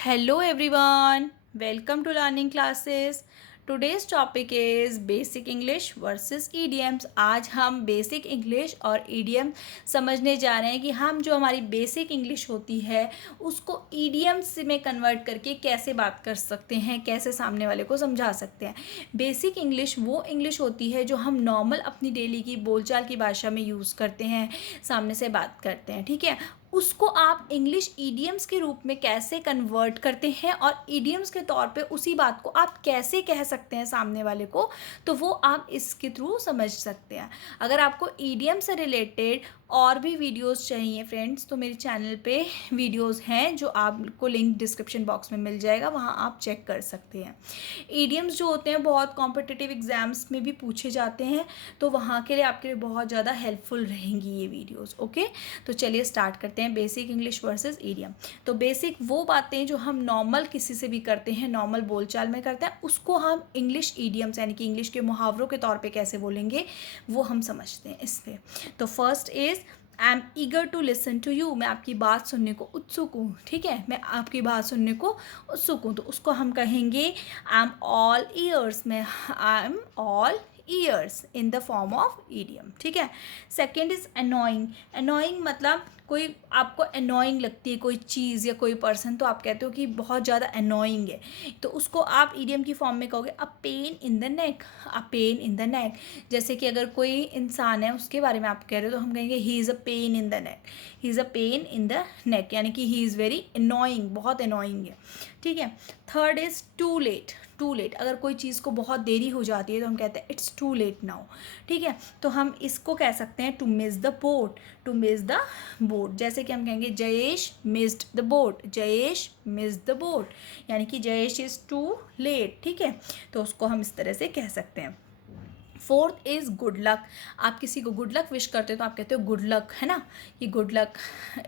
Hello everyone, welcome to learning classes. Today's topic is basic English versus idioms. आज हम basic English और idiom समझने जा रहे हैं कि हम जो हमारी basic English होती है उसको idioms में convert करके कैसे बात कर सकते हैं, कैसे सामने वाले को समझा सकते हैं. Basic English वो English होती है जो हम normal अपनी daily की बोलचाल की भाषा में यूज़ करते हैं, सामने से बात करते हैं, ठीक है. उसको आप इंग्लिश ईडियम्स के रूप में कैसे कन्वर्ट करते हैं और ईडियम्स के तौर पे उसी बात को आप कैसे कह सकते हैं सामने वाले को, तो वो आप इसके थ्रू समझ सकते हैं. अगर आपको ईडियम से रिलेटेड और भी वीडियोस चाहिए फ्रेंड्स, तो मेरे चैनल पे वीडियोस हैं जो आपको लिंक डिस्क्रिप्शन बॉक्स में मिल जाएगा, वहाँ आप चेक कर सकते हैं. ईडियम्स जो होते हैं बहुत कॉम्पिटिटिव एग्जाम्स में भी पूछे जाते हैं, तो वहाँ के लिए आपके लिए बहुत ज़्यादा हेल्पफुल रहेंगी ये वीडियोस. ओके, तो चलिए स्टार्ट करते हैं. Basic English versus idiom. तो बेसिक वो बातें जो हम नॉर्मल किसी से भी करते हैं, नॉर्मल बोलचाल में करते हैं, उसको हम इंग्लिश ईडियम्स यानी कि इंग्लिश के मुहावरों के तौर पे कैसे बोलेंगे वो हम समझते हैं इसमें. तो first is I am eager to listen to you. मैं आपकी बात सुनने को उत्सुक हूँ, ठीक है, मैं आपकी बात सुनने को उत्सुक हूँ. तो उसको हम कहेंगे आई एम ऑल ईयर्स. में I am all ears in the form of idiom, ठीक है. Second is annoying. अनोइंग मतलब कोई आपको अनोइंग लगती है कोई चीज़ या कोई पर्सन, तो आप कहते हो कि बहुत ज़्यादा अनोइंग है, तो उसको आप ईडियम की फॉर्म में कहोगे a pain in the neck. A pain in the neck. जैसे कि अगर कोई इंसान है उसके बारे में आप कह रहे हो तो हम कहेंगे he is a pain in the neck. He is a pain in the neck यानी कि ही इज़ वेरी अनोइंग, बहुत अनोइंग है, ठीक है. Third is too late. Too late, अगर कोई चीज़ को बहुत देरी हो जाती है तो हम कहते हैं इट्स टू लेट नाउ, ठीक है. तो हम इसको कह सकते हैं to miss the boat. To miss the boat, जैसे कि हम कहेंगे Jayesh missed the boat. Jayesh miss the boat यानी कि जयेश इज़ टू लेट, ठीक है. तो उसको हम इस तरह से कह सकते हैं. Fourth is good luck. आप किसी को गुड लक विश करते हो तो आप कहते हो गुड लक, है ना, कि गुड लक.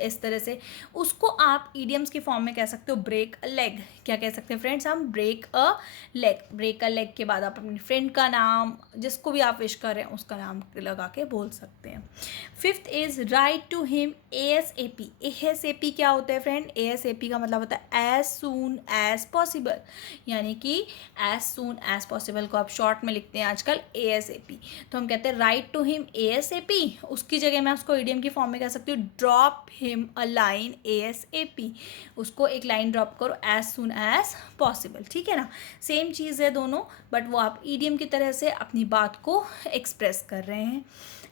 इस तरह से उसको आप ईडियम्स की फॉर्म में कह सकते हो ब्रेक अ लेग. क्या कह सकते हैं फ्रेंड्स हम? Break a leg. Break a leg के बाद आप अपने फ्रेंड का नाम, जिसको भी आप विश कर रहे हैं उसका नाम लगा के बोल सकते हैं. Fifth is write to him A S A P. A S A P क्या होता है friend? A S A P का मतलब होता है एज सून एज पॉसिबल, यानी कि एज सून एज पॉसिबल को आप शॉर्ट में लिखते हैं आजकल ए एस ए पी. तो हम कहते हैं write to him A S A P. उसकी जगह मैं उसको ईडियम की फॉर्म में कह सकती हूँ drop him a line A S A P. उसको एक लाइन ड्रॉप करो एज सून एज पॉसिबल, ठीक है ना. सेम चीज़ है दोनों, बट वो आप ईडियम की तरह से अपनी बात को एक्सप्रेस कर रहे हैं.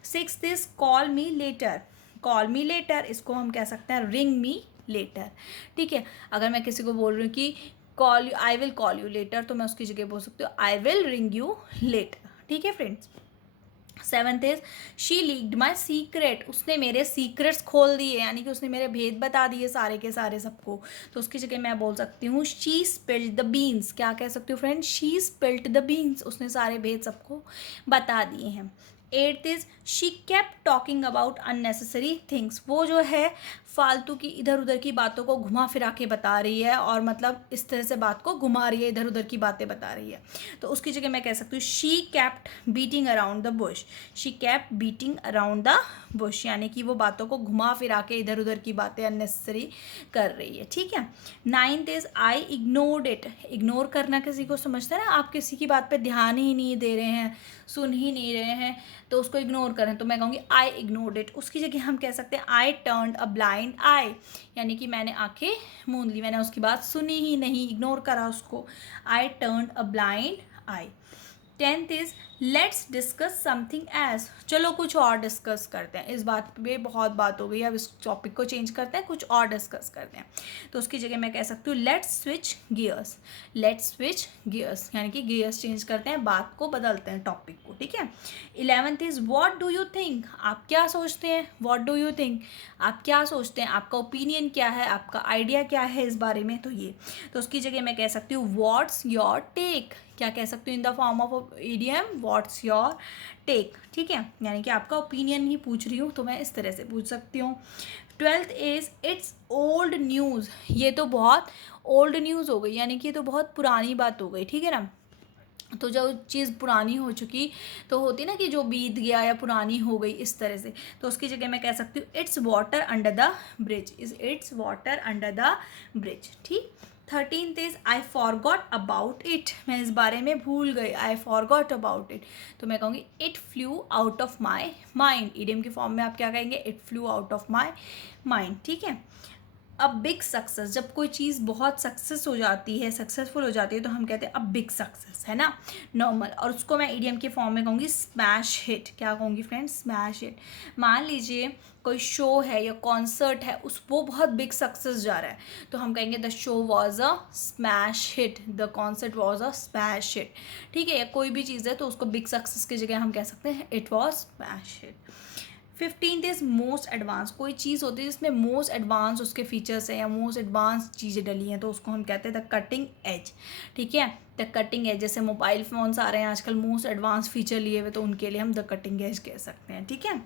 Sixth is call me later. Call me later, इसको हम कह सकते हैं रिंग मी लेटर, ठीक है. अगर मैं किसी को बोल रही हूँ कि call you, I will call you later, तो मैं उसकी जगह बोल सकती हूँ I will ring you later, ठीक है friends. Seventh is she leaked my secret. उसने मेरे सीक्रेट्स खोल दिए, यानी कि उसने मेरे भेद बता दिए सारे के सारे सबको, तो उसकी जगह मैं बोल सकती हूँ शी स्पिल्ड द बीन्स. क्या कह सकती हूँ friend? She spilled the beans. उसने सारे भेद सबको बता दिए हैं. Eighth is she kept talking about unnecessary things. वो जो है फालतू की इधर उधर की बातों को घुमा फिरा के बता रही है, और मतलब इस तरह से बात को घुमा रही है, इधर उधर की बातें बता रही है, तो उसकी जगह मैं कह सकती हूँ she kept beating around the Bush. She kept beating around the Bush यानी कि वो बातों को घुमा फिरा के इधर उधर की बातें अननेसेसरी कर रही है, ठीक है. Ninth is I ignored it. Ignore करना किसी को समझते हैं ना, आप किसी की बात पे ध्यान ही नहीं दे रहे हैं, सुन ही नहीं रहे हैं, तो उसको इग्नोर करें, तो मैं कहूँगी आई इग्नोर्ड इट. उसकी जगह हम कह सकते हैं आई टर्न्ड अ ब्लाइंड आई, यानी कि मैंने आंखें मूंद ली, मैंने उसकी बात सुनी ही नहीं, इग्नोर करा उसको. I turned a blind eye. Tenth is let's discuss something else. चलो कुछ और डिस्कस करते हैं. इस बात पे बहुत बात हो गई, अब इस टॉपिक को चेंज करते हैं, कुछ और डिस्कस करते हैं. तो उसकी जगह मैं कह सकती हूँ let's switch gears. Let's switch gears यानी कि गियर्स चेंज करते हैं, बात को बदलते हैं, टॉपिक को, ठीक है. 11th is what do you think. आप क्या सोचते हैं? व्हाट डू यू थिंक, आप क्या सोचते हैं, आपका ओपिनियन क्या है, आपका आइडिया क्या है इस बारे में, तो ये. तो उसकी जगह मैं कह सकती हूँ व्हाट्स योर टेक. क्या कह सकती हूँ in the form of idiom what's your take, ठीक है, यानी कि आपका ओपिनियन ही पूछ रही हूँ, तो मैं इस तरह से पूछ सकती हूँ. 12th is it's old news. ये तो बहुत ओल्ड न्यूज़ हो गई, यानी कि ये तो बहुत पुरानी बात हो गई, ठीक है ना. तो जो चीज़ पुरानी हो चुकी तो होती ना कि जो बीत गया या पुरानी हो गई, इस तरह से, तो उसकी जगह मैं कह सकती हूँ it's water under the bridge. Is it's water under the bridge, ठीक. 13th is I forgot about it, मैं इस बारे में भूल गई, आई फॉरगॉट अबाउट इट, तो मैं कहूँगी it flu out of my mind. Idiom की फॉर्म में आप क्या कहेंगे, it flu out of my mind, ठीक है। अब बिग सक्सेस, जब कोई चीज़ बहुत सक्सेस हो जाती है, सक्सेसफुल हो जाती है, तो हम कहते हैं अब बिग सक्सेस, है ना, नॉर्मल। और उसको मैं ईडियम की फॉर्म में कहूँगी स्मैश हिट। क्या कहूँगी फ्रेंड्स, स्मैश हिट। मान लीजिए कोई शो है या कॉन्सर्ट है, वो बहुत बिग सक्सेस जा रहा है, तो हम कहेंगे the show was a smash hit, the concert was a smash hit, ठीक है। या कोई भी चीज़ है तो उसको बिग सक्सेस की जगह हम कह सकते हैं it was smash hit. 15th is most advance, कोई चीज़ होती है जिसमें मोस्ट एडवांस उसके फीचर्स हैं या मोस्ट एडवांस चीज़ें डली हैं, तो उसको हम कहते हैं द कटिंग एज, ठीक है। द कटिंग एज, जैसे मोबाइल फ़ोन्स आ रहे हैं आजकल मोस्ट एडवांस फीचर लिए हुए, तो उनके लिए हम द कटिंग एज कह सकते हैं, ठीक है।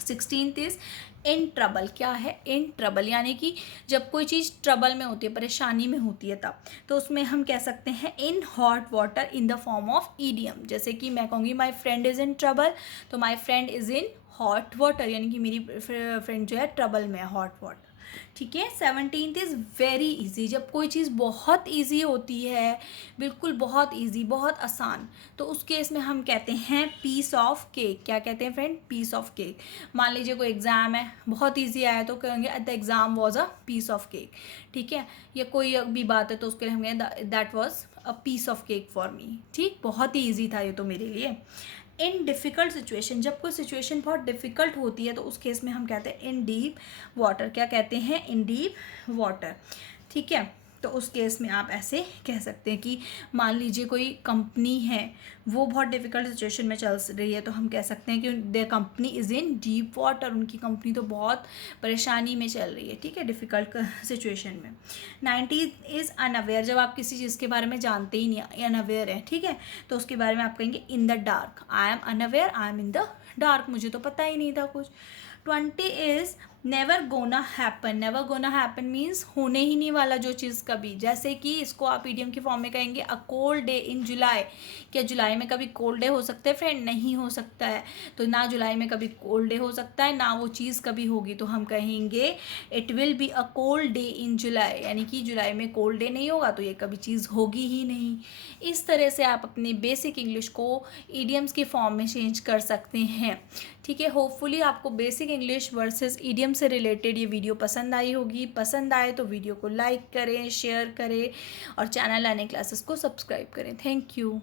16th इज इन ट्रबल, क्या है इन ट्रबल, यानी कि जब कोई चीज़ ट्रबल में होती है, परेशानी में होती है तब, तो उसमें हम कह सकते हैं in hot water in the form of idiom. जैसे कि मैं कहूँगी my friend is in trouble, तो my friend is in hot water, यानी कि मेरी फ्रेंड जो है ट्रबल में है, हॉट वाटर, ठीक है। 17th इज़ वेरी इजी, जब कोई चीज़ बहुत इजी होती है, बिल्कुल बहुत इजी, बहुत आसान, तो उस केस में हम कहते हैं पीस ऑफ केक। क्या कहते हैं फ्रेंड, पीस ऑफ केक। मान लीजिए कोई एग्ज़ाम है, बहुत इजी आया, तो कहेंगे the exam was a piece of cake, ठीक है। या कोई भी बात है तो उसके लिए हम कहेंगे that was a piece of cake for me, ठीक, बहुत ही ईजी था ये तो मेरे लिए। इन डिफ़िकल्ट सिचुएशन, जब कोई सिचुएशन बहुत डिफ़िकल्ट होती है, तो उस केस में हम कहते हैं इन डीप वाटर। क्या कहते हैं, इन डीप वाटर, ठीक है। तो उस केस में आप ऐसे कह सकते हैं कि मान लीजिए कोई कंपनी है, वो बहुत डिफ़िकल्ट सिचुएशन में चल रही है, तो हम कह सकते हैं कि the company is in deep water, उनकी कंपनी तो बहुत परेशानी में चल रही है, ठीक है, डिफ़िकल्ट सिचुएशन में। 19th इज़ अनअवेयर, जब आप किसी चीज़ के बारे में जानते ही नहीं, अनअवेयर है, ठीक है, तो उसके बारे में आप कहेंगे in the dark, I am unaware, I am in the dark, मुझे तो पता ही नहीं था कुछ। 20 is never gonna happen, never gonna happen means होने ही नहीं वाला जो चीज़ कभी, जैसे कि इसको आप ईडियम की फॉर्म में कहेंगे अ कोल्ड डे इन जुलाई। क्या जुलाई में कभी कोल्ड डे हो सकता है फ्रेंड, नहीं हो सकता है, तो ना जुलाई में कभी कोल्ड डे हो सकता है, ना वो चीज़ कभी होगी, तो हम कहेंगे it will be a cold day in July, यानी कि जुलाई में कोल्ड डे नहीं होगा तो ये कभी चीज़ होगी ही नहीं। इस तरह से आप अपनी बेसिक इंग्लिश को ईडियम्स की फॉर्म में चेंज कर सकते हैं, ठीक है। होपफुली आपको बेसिक इंग्लिश वर्सेस ईडियम से रिलेटेड ये वीडियो पसंद आई होगी। पसंद आए तो वीडियो को लाइक करें, शेयर करें और चैनल लर्निंग क्लासेस को सब्सक्राइब करें। Thank you.